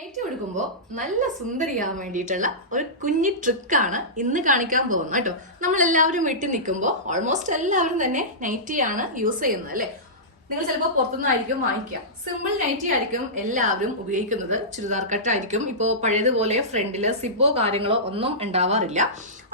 Nightie എടുക്കുമ്പോൾ നല്ല സുന്ദരിയാവാൻ വേണ്ടിയിട്ടുള്ള ഒരു കുഞ്ഞി ട്രിക്കാണ് ഇന്ന് കാണിക്കാൻ പോകുന്നത് കേട്ടോ. നമ്മളെല്ലാവരും വീട്ടിൽ നിൽക്കുമ്പോൾ ഓൾമോസ്റ്റ് എല്ലാവരും തന്നെ നൈറ്റിയാണ് യൂസ് ചെയ്യുന്നത് അല്ലേ. നിങ്ങൾ ചിലപ്പോൾ പുറത്തുനിന്നായിരിക്കും വാങ്ങിക്കുക. സിമ്പിൾ നൈറ്റി ആയിരിക്കും എല്ലാവരും ഉപയോഗിക്കുന്നത്. ചുരിദാർ കട്ടായിരിക്കും. ഇപ്പോൾ പഴയതുപോലെ ഫ്രണ്ടില് സിബോ കാര്യങ്ങളോ ഒന്നും ഉണ്ടാവാറില്ല.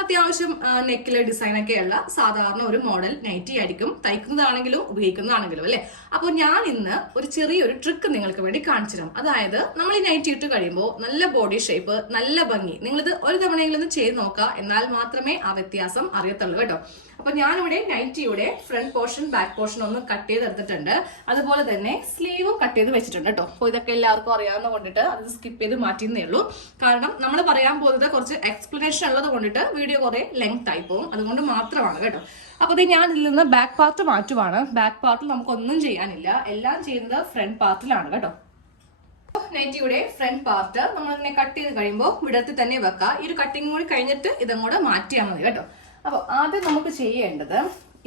അത്യാവശ്യം നെക്കിലെ ഡിസൈനൊക്കെയുള്ള സാധാരണ ഒരു മോഡൽ നൈറ്റി ആയിരിക്കും. തയ്ക്കുന്നതാണെങ്കിലും ഉപയോഗിക്കുന്നതാണെങ്കിലും അല്ലെ. അപ്പോൾ ഞാൻ ഇന്ന് ഒരു ചെറിയൊരു ട്രിക്ക് നിങ്ങൾക്ക് വേണ്ടി കാണിച്ചു തരാം. അതായത് നമ്മൾ ഈ നൈറ്റി ഇട്ട് കഴിയുമ്പോൾ നല്ല ബോഡി ഷേപ്പ്, നല്ല ഭംഗി. നിങ്ങളിത് ഒരു തവണയെങ്കിലും ചെയ്ത് നോക്കുക. എന്നാൽ മാത്രമേ ആ വ്യത്യാസം അറിയത്തുള്ളൂ കേട്ടോ. അപ്പൊ ഞാനിവിടെ നൈറ്റിയുടെ ഫ്രണ്ട് പോർഷൻ, ബാക്ക് പോർഷൻ ഒന്ന് കട്ട് ചെയ്തെടുത്തിട്ടുണ്ട്. അതുപോലെ തന്നെ സ്ലീവും കട്ട് ചെയ്ത് വെച്ചിട്ടുണ്ട് കേട്ടോ. അപ്പോൾ ഇതൊക്കെ എല്ലാവർക്കും അറിയാവുന്ന കൊണ്ടിട്ട് അത് സ്കിപ്പ് ചെയ്ത് മാറ്റിയെന്നേ ഉള്ളൂ. കാരണം നമ്മൾ പറയാൻ പോകുന്നത് കുറച്ച് എക്സ്പ്ലനേഷൻ ഉള്ളത് കൊണ്ടിട്ട് വീഡിയോ കുറെ ലെങ്ത് ആയി പോകും. അതുകൊണ്ട് മാത്രമാണ് കേട്ടോ. അപ്പൊ ഞാൻ ഇതിൽ നിന്ന് ബാക്ക് പാർട്ട് മാറ്റുവാണ്. ബാക്ക് പാർട്ടിൽ നമുക്കൊന്നും ചെയ്യാനില്ല. എല്ലാം ചെയ്യുന്നത് ഫ്രണ്ട് പാർട്ടിലാണ് കേട്ടോ. നൈറ്റിയുടെ ഫ്രണ്ട് പാർട്ട് നമ്മളിങ്ങനെ കട്ട് ചെയ്ത് കഴിയുമ്പോൾ വിടത്തിൽ തന്നെ വെക്കാം. ഈ ഒരു കട്ടിങ് കൂടി കഴിഞ്ഞിട്ട് ഇതങ്ങോട്ട് മാറ്റിയാൽ മതി കേട്ടോ. അപ്പോൾ ആദ്യം നമുക്ക് ചെയ്യേണ്ടത്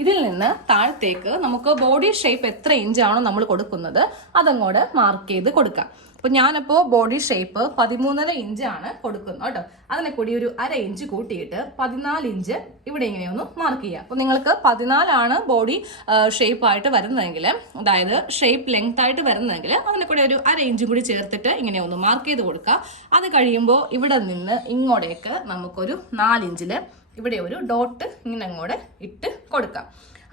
ഇതിൽ നിന്ന് താഴത്തേക്ക് നമുക്ക് ബോഡി ഷേപ്പ് എത്ര ഇഞ്ചാണോ നമ്മൾ കൊടുക്കുന്നത് അതങ്ങോട്ട് മാർക്ക് ചെയ്ത് കൊടുക്കാം. അപ്പൊ ഞാനിപ്പോ ബോഡി ഷേപ്പ് 13.5 ഇഞ്ചാണ് കൊടുക്കുന്നത് കേട്ടോ. അതിനെ കൂടി ഒരു 1/2 ഇഞ്ച് കൂട്ടിയിട്ട് 14 ഇഞ്ച് ഇവിടെ ഇങ്ങനെയൊന്ന് മാർക്ക് ചെയ്യുക. അപ്പൊ നിങ്ങൾക്ക് 14 ബോഡി ഷേപ്പ് ആയിട്ട് വരുന്നതെങ്കിൽ, അതായത് ഷേപ്പ് ലെങ്ത് ആയിട്ട് വരുന്നതെങ്കിൽ അതിനെ കൂടി ഒരു 1/2 ഇഞ്ചും കൂടി ചേർത്തിട്ട് ഇങ്ങനെ ഒന്ന് മാർക്ക് ചെയ്ത് കൊടുക്കുക. അത് കഴിയുമ്പോൾ ഇവിടെ നിന്ന് ഇങ്ങോട്ടേക്ക് നമുക്കൊരു 4 ഇഞ്ചില് ഇവിടെ ഒരു ഡോട്ട് ഇങ്ങനെ അങ്ങോട്ട് ഇട്ട് കൊടുക്കാം.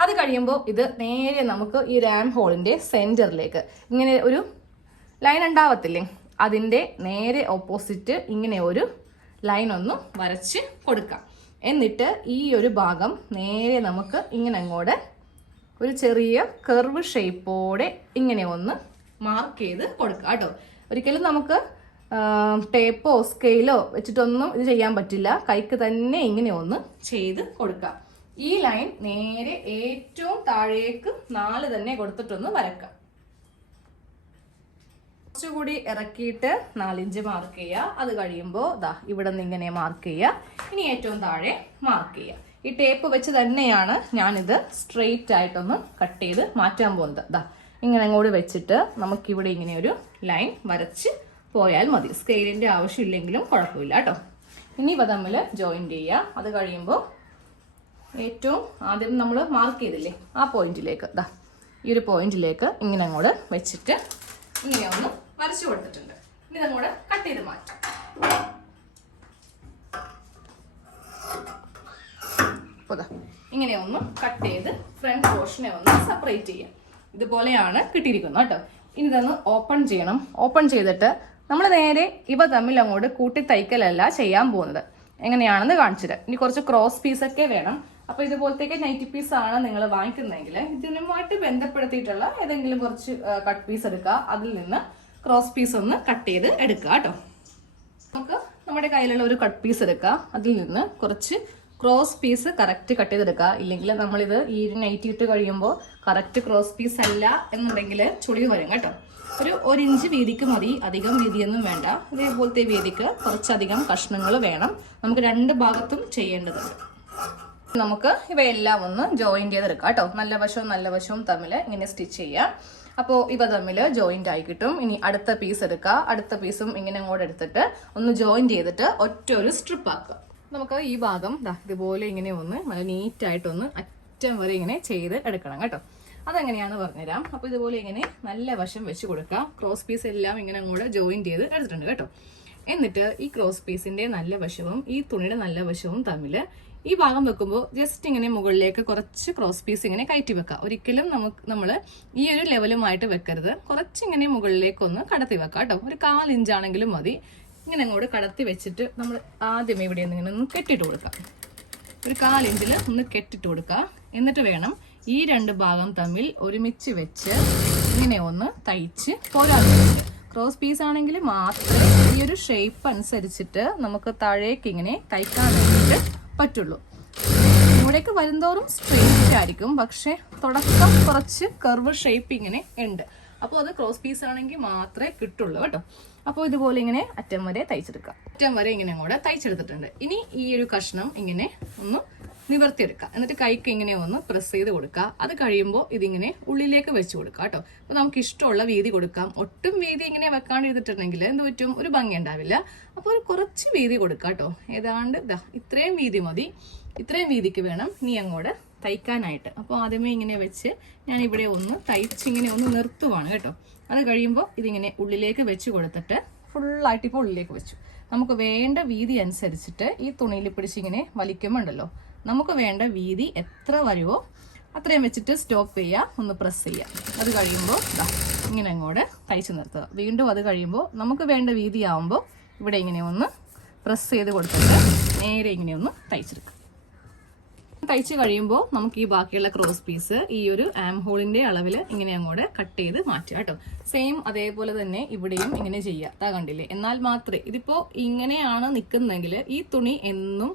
അത് കഴിയുമ്പോൾ ഇത് നേരെ നമുക്ക് ഈ റാം ഹോളിന്റെ സെന്ററിലേക്ക് ഇങ്ങനെ ഒരു ലൈൻ ഉണ്ടാവത്തില്ലേ, അതിൻ്റെ നേരെ ഓപ്പോസിറ്റ് ഇങ്ങനെ ഒരു ലൈൻ ഒന്ന് വരച്ച് കൊടുക്കാം. എന്നിട്ട് ഈ ഒരു ഭാഗം നേരെ നമുക്ക് ഇങ്ങനെ അങ്ങോട്ട് ഒരു ചെറിയ കർവ് ഷേപ്പോടെ ഇങ്ങനെ ഒന്ന് മാർക്ക് ചെയ്ത് കൊടുക്കാം കേട്ടോ. ഒരിക്കലും നമുക്ക് ടേപ്പോ സ്കെയിലോ വെച്ചിട്ടൊന്നും ഇത് ചെയ്യാൻ പറ്റില്ല. കൈക്ക് തന്നെ ഇങ്ങനെ ഒന്ന് ചെയ്ത് കൊടുക്കാം. ഈ ലൈൻ നേരെ ഏറ്റവും താഴേക്ക് 4 തന്നെ കൊടുത്തിട്ടൊന്ന് വരക്കാം. കുറച്ചുകൂടി ഇറക്കിയിട്ട് 4 ഇഞ്ച് മാർക്ക് ചെയ്യുക. അത് കഴിയുമ്പോൾ ദാ ഇവിടെ നിന്ന് ഇങ്ങനെ മാർക്ക് ചെയ്യുക. ഇനി ഏറ്റവും താഴെ മാർക്ക് ചെയ്യുക. ഈ ടേപ്പ് വെച്ച് തന്നെയാണ് ഞാനിത് സ്ട്രെയിറ്റ് ആയിട്ടൊന്ന് കട്ട് ചെയ്ത് മാറ്റാൻ പോകുന്നത്. ദാ ഇങ്ങനെ അങ്ങോട്ട് വെച്ചിട്ട് നമുക്കിവിടെ ഇങ്ങനെ ഒരു ലൈൻ വരച്ച് പോയാൽ മതി. സ്കെയിലിന്റെ ആവശ്യമില്ലെങ്കിലും കുഴപ്പമില്ല കേട്ടോ. ഇനി ഇവ തമ്മിൽ ജോയിന്റ് ചെയ്യുക. അത് കഴിയുമ്പോൾ ഏറ്റവും ആദ്യം നമ്മൾ മാർക്ക് ചെയ്തില്ലേ ആ പോയിന്റിലേക്ക്, ദാ ഈ ഒരു പോയിന്റിലേക്ക് ഇങ്ങനെ അങ്ങോട്ട് വെച്ചിട്ട് ഇങ്ങനെ ഒന്ന് വരച്ചു കൊടുത്തിട്ടുണ്ട്. ഇനി ഇതങ്ങോട്ട് കട്ട് ചെയ്ത് മാറ്റാം. ഇങ്ങനെ ഒന്ന് കട്ട് ചെയ്ത് ഫ്രണ്ട് പോർഷനെ ഒന്ന് സെപ്പറേറ്റ് ചെയ്യാം. ഇതുപോലെയാണ് കിട്ടിയിരിക്കുന്നത് കേട്ടോ. ഇനി ഇതൊന്ന് ഓപ്പൺ ചെയ്യണം. ഓപ്പൺ ചെയ്തിട്ട് നമ്മൾ നേരെ ഇവ തമ്മിൽ അങ്ങോട്ട് കൂട്ടി തയ്ക്കലല്ല ചെയ്യാൻ പോകുന്നത്. എങ്ങനെയാണെന്ന് കാണിച്ചത്. ഇനി കുറച്ച് ക്രോസ് പീസൊക്കെ വേണം. അപ്പൊ ഇതുപോലത്തേക്ക് നൈറ്റി പീസ് ആണ് നിങ്ങൾ വാങ്ങിക്കുന്നതെങ്കിൽ ഇതിനുമായിട്ട് ബന്ധപ്പെടുത്തിയിട്ടുള്ള ഏതെങ്കിലും കുറച്ച് കട്ട് പീസ് എടുക്കുക. അതിൽ നിന്ന് ക്രോസ് പീസ് ഒന്ന് കട്ട് ചെയ്ത് എടുക്കുക കേട്ടോ. നമുക്ക് നമ്മുടെ കയ്യിലുള്ള ഒരു കട്ട് പീസ് എടുക്കുക. അതിൽ നിന്ന് കുറച്ച് ക്രോസ് പീസ് കറക്റ്റ് കട്ട് ചെയ്തെടുക്കുക. ഇല്ലെങ്കിൽ നമ്മളിത് ഈ നൈറ്റി ഇട്ട് കഴിയുമ്പോൾ കറക്റ്റ് ക്രോസ് പീസ് അല്ല എന്നുണ്ടെങ്കിൽ ചുളിവ് വരും കേട്ടോ. ഒരു 1 ഇഞ്ച് വീതിക്ക് മതി, അധികം വീതിയൊന്നും വേണ്ട. ഇതേപോലത്തെ വീതിക്ക് കുറച്ചധികം കഷ്ണങ്ങൾ വേണം. നമുക്ക് 2 ഭാഗത്തും ചെയ്യേണ്ടതുണ്ട്. നമുക്ക് ഇവയെല്ലാം ഒന്ന് ജോയിന്റ് ചെയ്തെടുക്കാം കേട്ടോ. നല്ല വശവും തമ്മിൽ ഇങ്ങനെ സ്റ്റിച്ച് ചെയ്യാം. അപ്പോൾ ഇവ തമ്മിൽ ജോയിന്റ് ആയി കിട്ടും. ഇനി അടുത്ത പീസ് എടുക്കുക. അടുത്ത പീസും ഇങ്ങനെ അങ്ങോട്ട് എടുത്തിട്ട് ഒന്ന് ജോയിന്റ് ചെയ്തിട്ട് ഒറ്റ ഒരു സ്ട്രിപ്പ് ആക്കുക. നമുക്ക് ഈ ഭാഗം ഇതുപോലെ ഇങ്ങനെ ഒന്ന് നല്ല നീറ്റായിട്ടൊന്ന് അറ്റം വരെ ഇങ്ങനെ ചെയ്ത് എടുക്കണം കേട്ടോ. അതെങ്ങനെയാണെന്ന് പറഞ്ഞുതരാം. അപ്പോൾ ഇതുപോലെ ഇങ്ങനെ നല്ല വശം വെച്ച് കൊടുക്കാം. ക്രോസ് പീസ് എല്ലാം ഇങ്ങനെ അങ്ങോട്ട് ജോയിന്റ് ചെയ്ത് എടുത്തിട്ടുണ്ട് കേട്ടോ. എന്നിട്ട് ഈ ക്രോസ് പീസിന്റെ നല്ല വശവും ഈ തുണിയുടെ നല്ല വശവും തമ്മിൽ ഈ ഭാഗം വെക്കുമ്പോൾ ജസ്റ്റ് ഇങ്ങനെ മുകളിലേക്ക് കുറച്ച് ക്രോസ് പീസ് ഇങ്ങനെ കയറ്റി വെക്കാം. ഒരിക്കലും നമ്മൾ ഈ ഒരു ലെവലുമായിട്ട് വെക്കരുത്. കുറച്ചിങ്ങനെ മുകളിലേക്കൊന്ന് കടത്തി വെക്കാം കേട്ടോ. ഒരു 1/4 ഇഞ്ചാണെങ്കിലും മതി. ഇങ്ങനെ അങ്ങോട്ട് കടത്തി വെച്ചിട്ട് നമ്മൾ ആദ്യം ഇവിടെ ഇങ്ങനെ ഒന്ന് കെട്ടിട്ട് കൊടുക്കാം. ഒരു 1/4 ഇഞ്ചിൽ ഒന്ന് കെട്ടിട്ട് കൊടുക്കുക. എന്നിട്ട് വേണം ഈ 2 ഭാഗം തമ്മിൽ ഒരുമിച്ച് വെച്ച് ഇങ്ങനെ ഒന്ന് തയ്ച്ച് പോരാൻ. ക്രോസ് പീസ് ആണെങ്കിൽ മാത്രമേ ഈ ഒരു ഷേപ്പ് അനുസരിച്ചിട്ട് നമുക്ക് താഴേക്ക് ഇങ്ങനെ തയ്ക്കാൻ വേണ്ടിയിട്ട് പറ്റുള്ളൂ. ഇവിടേക്ക് വരുന്തോറും സ്ട്രെയിറ്റ് ആയിരിക്കും, പക്ഷെ തുടക്കം കുറച്ച് കർവ് ഷേപ്പ് ഇങ്ങനെ ഉണ്ട്. അപ്പോൾ അത് ക്രോസ് പീസ് ആണെങ്കിൽ മാത്രമേ കിട്ടുള്ളൂ കേട്ടോ. അപ്പോൾ ഇതുപോലെ ഇങ്ങനെ അറ്റം വരെ തയ്ച്ചെടുക്കാം. അറ്റം വരെ ഇങ്ങനെ അങ്ങോട്ട് തയ്ച്ചെടുത്തിട്ടുണ്ട്. ഇനി ഈ ഒരു കഷ്ണം ഇങ്ങനെ ഒന്ന് നിവർത്തിയെടുക്കുക. എന്നിട്ട് കൈക്ക് ഇങ്ങനെ ഒന്ന് പ്രസ് ചെയ്ത് കൊടുക്കുക. അത് കഴിയുമ്പോൾ ഇതിങ്ങനെ ഉള്ളിലേക്ക് വെച്ച് കൊടുക്കുക കേട്ടോ. അപ്പോൾ നമുക്ക് ഇഷ്ടമുള്ള വീതി കൊടുക്കാം. ഒട്ടും വീതി ഇങ്ങനെ വെക്കാണ്ടിരുന്നിട്ടുണ്ടെങ്കിൽ എന്ത് പറ്റും, ഒരു ഭംഗി ഉണ്ടാവില്ല. അപ്പോൾ ഒരു കുറച്ച് വീതി കൊടുക്കുക കേട്ടോ. ഏതാണ്ട് ഇതാ ഇത്രയും വീതി മതി. ഇത്രയും വീതിക്ക് വേണം ഇനി അങ്ങോട്ട് തയ്ക്കാനായിട്ട്. അപ്പോൾ ആദ്യമേ ഇങ്ങനെ വെച്ച് ഞാൻ ഇവിടെ ഒന്ന് തയ്ച്ചിങ്ങനെ ഒന്ന് നിർത്തുവാണ് കേട്ടോ. അത് കഴിയുമ്പോൾ ഇതിങ്ങനെ ഉള്ളിലേക്ക് വെച്ച് കൊടുത്തിട്ട് ഫുള്ളായിട്ട് ഇപ്പോൾ ഉള്ളിലേക്ക് വെച്ചു. നമുക്ക് വേണ്ട വീതി അനുസരിച്ചിട്ട് ഈ തുണിയിൽ പിടിച്ചിങ്ങനെ വലിക്കുമ്പോണ്ടല്ലോ, നമുക്ക് വേണ്ട വീതി എത്ര വരുമോ അത്രയും വെച്ചിട്ട് സ്റ്റോപ്പ് ചെയ്യുക, ഒന്ന് പ്രസ് ചെയ്യുക. അത് കഴിയുമ്പോൾ ഇങ്ങനെ അങ്ങോട്ട് തയ്ച്ച് നിർത്തുക. വീണ്ടും അത് കഴിയുമ്പോൾ നമുക്ക് വേണ്ട വീതി ആവുമ്പോൾ ഇവിടെ ഇങ്ങനെ ഒന്ന് പ്രസ് ചെയ്ത് കൊടുത്തിട്ട് നേരെ ഇങ്ങനെ ഒന്ന് തയ്ച്ചെടുക്കുക. തയ്ച്ച് കഴിയുമ്പോൾ നമുക്ക് ഈ ബാക്കിയുള്ള ക്രോസ് പീസ് ഈ ഒരു ആം ഹോളിന്റെ അളവിൽ ഇങ്ങനെ അങ്ങോട്ട് കട്ട് ചെയ്ത് മാറ്റുക കേട്ടോ. സെയിം അതേപോലെ തന്നെ ഇവിടെയും ഇങ്ങനെ ചെയ്യുക. കണ്ടില്ലേ? എന്നാൽ മാത്രമേ ഇതിപ്പോ ഇങ്ങനെയാണ് നിൽക്കുന്നെങ്കിൽ ഈ തുണി എന്നും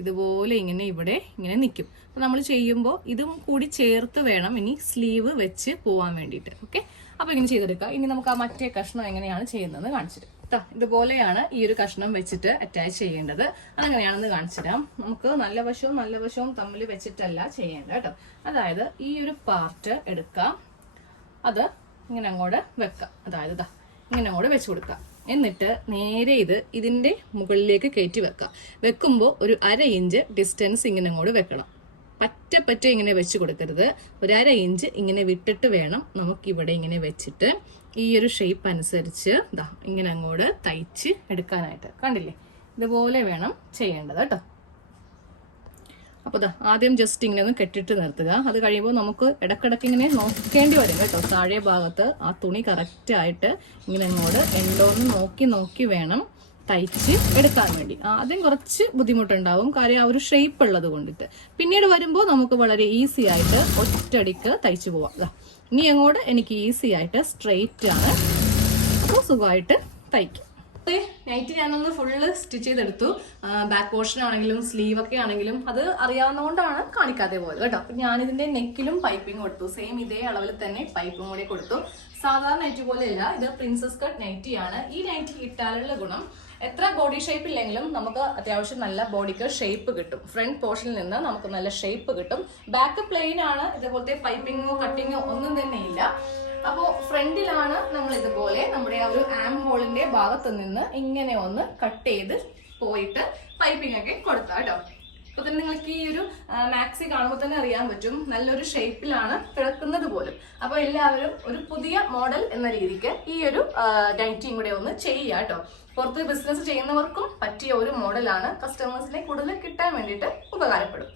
ഇതുപോലെ ഇങ്ങനെ ഇവിടെ ഇങ്ങനെ നിൽക്കും. അപ്പൊ നമ്മൾ ചെയ്യുമ്പോൾ ഇതും കൂടി ചേർത്ത് വേണം ഇനി സ്ലീവ് വെച്ച് പോവാൻ വേണ്ടിയിട്ട്. ഓക്കെ, അപ്പൊ ഇങ്ങനെ ചെയ്തെടുക്കുക. ഇനി നമുക്ക് ആ മറ്റേ കഷ്ണം എങ്ങനെയാണ് ചെയ്യുന്നത് കാണിച്ചിട്ട്. ഇതുപോലെയാണ് ഈ ഒരു കഷ്ണം വെച്ചിട്ട് അറ്റാച്ച് ചെയ്യേണ്ടത്. അതെങ്ങനെയാണെന്ന് കാണിച്ചുതരാം. നമുക്ക് നല്ല വശവും തമ്മിൽ വെച്ചിട്ടല്ല ചെയ്യേണ്ടത് കേട്ടോ. അതായത് ഈ ഒരു പാർട്ട് എടുക്കാം, അത് ഇങ്ങനെ അങ്ങോട്ട് വെക്കാം. അതായത് ഇങ്ങനെ അങ്ങോട്ട് വെച്ച് കൊടുക്കാം. എന്നിട്ട് നേരെ ഇതിന്റെ മുകളിലേക്ക് കയറ്റി വെക്കാം. വെക്കുമ്പോൾ ഒരു 1/2 ഇഞ്ച് ഡിസ്റ്റൻസ് ഇങ്ങനെ അങ്ങോട്ട് വെക്കണം. പറ്റ ഇങ്ങനെ വെച്ച് കൊടുക്കരുത്. ഒരു 1/2 ഇഞ്ച് ഇങ്ങനെ വിട്ടിട്ട് വേണം നമുക്കിവിടെ ഇങ്ങനെ വെച്ചിട്ട് ഈ ഒരു ഷേപ്പ് അനുസരിച്ച് ഇങ്ങനെ അങ്ങോട്ട് തയ്ച്ച് എടുക്കാനായിട്ട്. കണ്ടില്ലേ? ഇതുപോലെ വേണം ചെയ്യേണ്ടത് കേട്ടോ. അപ്പോൾ ആദ്യം ജസ്റ്റ് ഇങ്ങനെ ഒന്ന് കെട്ടിട്ട് നിർത്തുക. അത് കഴിയുമ്പോൾ നമുക്ക് ഇടക്കിടക്ക് ഇങ്ങനെ നോക്കേണ്ടി വരും കേട്ടോ. താഴെ ഭാഗത്ത് ആ തുണി കറക്റ്റ് ആയിട്ട് ഇങ്ങനെ അങ്ങോട്ട് എൻഡോന്ന് നോക്കി വേണം തയ്ച്ച് എടുക്കാൻ വേണ്ടി. ആദ്യം കുറച്ച് ബുദ്ധിമുട്ടുണ്ടാവും, കാര്യം ആ ഒരു ഷേപ്പ് ഉള്ളത് കൊണ്ടിട്ട്. പിന്നീട് വരുമ്പോൾ നമുക്ക് വളരെ ഈസി ആയിട്ട് ഒറ്റയടിക്ക് തയ്ച്ചു പോവാം. ഇനി അങ്ങോട്ട് എനിക്ക് ഈസി ആയിട്ട് സ്ട്രെയിറ്റ് ആണ്, അപ്പോൾ സുഖമായിട്ട് തയ്ക്കും. നൈറ്റ് ഞാനൊന്ന് ഫുള്ള് സ്റ്റിച്ച് ചെയ്തെടുത്തു. ബാക്ക് പോർഷൻ ആണെങ്കിലും സ്ലീവ് ഒക്കെ ആണെങ്കിലും അത് അറിയാവുന്നതുകൊണ്ടാണ് കാണിക്കാതെ പോയത് കേട്ടോ. അപ്പൊ ഞാനിതിന്റെ നെക്കിലും പൈപ്പിംഗ് കൊടുത്തു. സെയിം ഇതേ അളവിൽ തന്നെ പൈപ്പും കൂടി കൊടുത്തു. സാധാരണ നൈറ്റി പോലെയല്ല, ഇത് പ്രിൻസസ് കട്ട് നൈറ്റിയാണ്. ഈ നൈറ്റി ഇട്ടാലുള്ള ഗുണം, എത്ര ബോഡി ഷേപ്പ് ഇല്ലെങ്കിലും നമുക്ക് അത്യാവശ്യം നല്ല ബോഡിക്ക് ഷേപ്പ് കിട്ടും. ഫ്രണ്ട് പോർഷനിൽ നിന്ന് നമുക്ക് നല്ല ഷേപ്പ് കിട്ടും. ബാക്ക് പ്ലെയിൻ ആണ്, ഇതുപോലത്തെ പൈപ്പിങ്ങോ കട്ടിങ്ങോ ഒന്നും തന്നെ ഇല്ല. അപ്പോൾ ഫ്രണ്ടിലാണ് നമ്മൾ ഇതുപോലെ നമ്മുടെ ആ ഒരു ആം ഹോളിന്റെ ഭാഗത്ത് നിന്ന് ഇങ്ങനെ ഒന്ന് കട്ട് ചെയ്ത് പോയിട്ട് പൈപ്പിംഗ് ഒക്കെ കൊടുത്ത കേട്ടോ. അപ്പൊ തന്നെ നിങ്ങൾക്ക് ഈ ഒരു മാക്സി കാണുമ്പോൾ തന്നെ അറിയാൻ പറ്റും, നല്ലൊരു ഷേപ്പിലാണ് കിടക്കുന്നത് പോലും. അപ്പൊ എല്ലാവരും ഒരു പുതിയ മോഡൽ എന്ന രീതിക്ക് ഈ ഒരു നൈറ്റിയും കൂടെ ഒന്ന് ചെയ്യുക കേട്ടോ. പുറത്ത് ബിസിനസ് ചെയ്യുന്നവർക്കും പറ്റിയ ഒരു മോഡലാണ്. കസ്റ്റമേഴ്സിനെ കൂടുതൽ കിട്ടാൻ വേണ്ടിയിട്ട് ഉപകാരപ്പെടും.